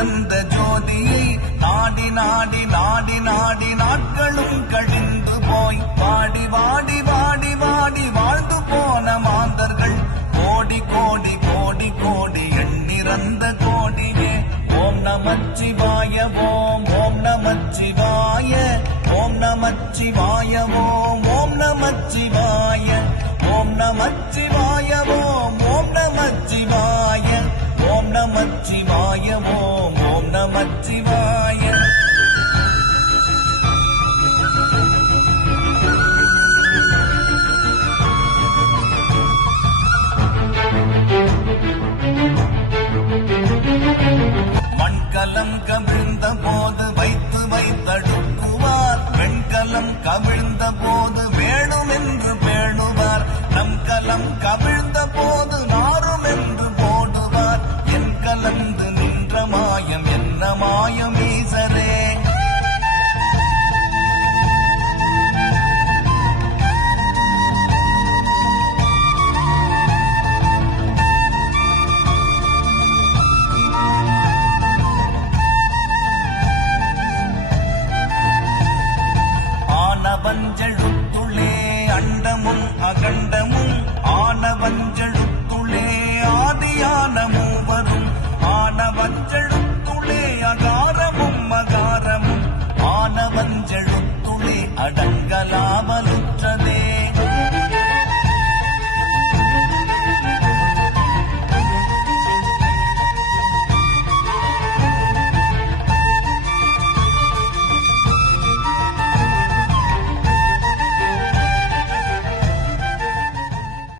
ஆனந்த ஜோதியை நாடி நாடி நாடி நாடி நாட்களும் கழிந்து போய் வாடி வாடி வாடி வாடி வாழ்ந்து போன மாந்தர்கள் கோடி கோடி கோடி கோடி எண்ணிறந்த கோடியே. ஓம் நமச்சிவாய ஓம் ஓம் நமச்சிவாய ஓம் நமச்சிவாய ஓம் ஓம் நமச்சிவாய ஓம் நமச்சிவாய ஓம் ஓம் நமச்சிவாய ஓம் நமச்சிவாய ஓம் ஓம் நமச்சிவாய. மண்கலம் கவிழ்ந்த போது வைத்து வைத்தடுக்குவார், வெண்கலம் கவிழ்ந்த போது வேணும் என்று பேணுவார், நம் கலம் கவிழ்ந்த போது நாரும் என்று போடுவார். என் கலந்து நின்ற மாயம் என்ன மாயம் ஈசரே. ஆனவஞ்செழுத்துளே அண்டமும் அகண்டமும், ஆனவஞ்செழுத்துளே ஆதியான மூவரும், ஆனவஞ்செழுத்துளே அகாரமும் அகாரமும், ஆனவஞ்செழுத்துளே அடங்கலாவ